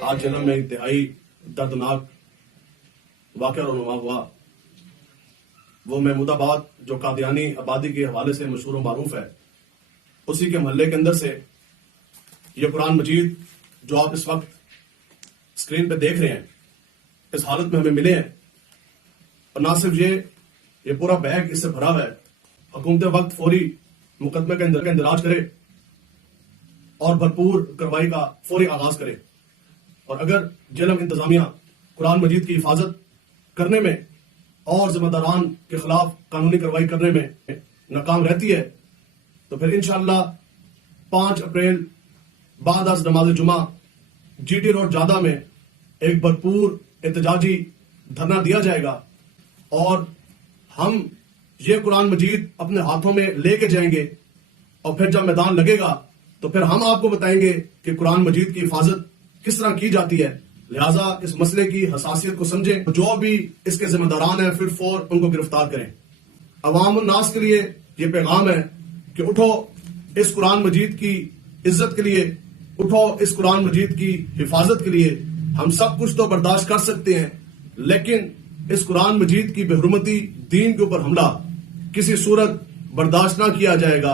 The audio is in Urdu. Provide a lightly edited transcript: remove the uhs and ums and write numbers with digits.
آج جنم میں انتہائی دردناک واقعہ رونما ہوا۔ وہ محمود آباد جو قادیانی آبادی کے حوالے سے مشہور و معروف ہے، اسی کے محلے کے اندر سے یہ قرآن مجید جو آپ اس وقت اسکرین پہ دیکھ رہے ہیں، اس حالت میں ہمیں ملے ہیں۔ اور نہ صرف یہ پورا بیگ اس سے بھرا ہوا ہے۔ حکومت وقت فوری مقدمے کا اندراج کرے اور بھرپور کارروائی کا فوری آغاز کرے، اور اگر جیلم انتظامیہ قرآن مجید کی حفاظت کرنے میں اور ذمہ داران کے خلاف قانونی کارروائی کرنے میں ناکام رہتی ہے تو پھر انشاءاللہ 5 اپریل بعد از نماز جمعہ جی ٹی روڈ جادہ میں ایک بھرپور احتجاجی دھرنا دیا جائے گا، اور ہم یہ قرآن مجید اپنے ہاتھوں میں لے کے جائیں گے، اور پھر جب میدان لگے گا تو پھر ہم آپ کو بتائیں گے کہ قرآن مجید کی حفاظت کس طرح کی جاتی ہے۔ لہٰذا اس مسئلے کی حساسیت کو سمجھیں، جو بھی اس کے ذمہ داران ہیں پھر فور ان کو گرفتار کریں۔ عوام الناس کے لیے یہ پیغام ہے کہ اٹھو اس قرآن مجید کی عزت کے لیے، اٹھو اس قرآن مجید کی حفاظت کے لیے۔ ہم سب کچھ تو برداشت کر سکتے ہیں، لیکن اس قرآن مجید کی بے حرمتی، دین کے اوپر حملہ کسی صورت برداشت نہ کیا جائے گا۔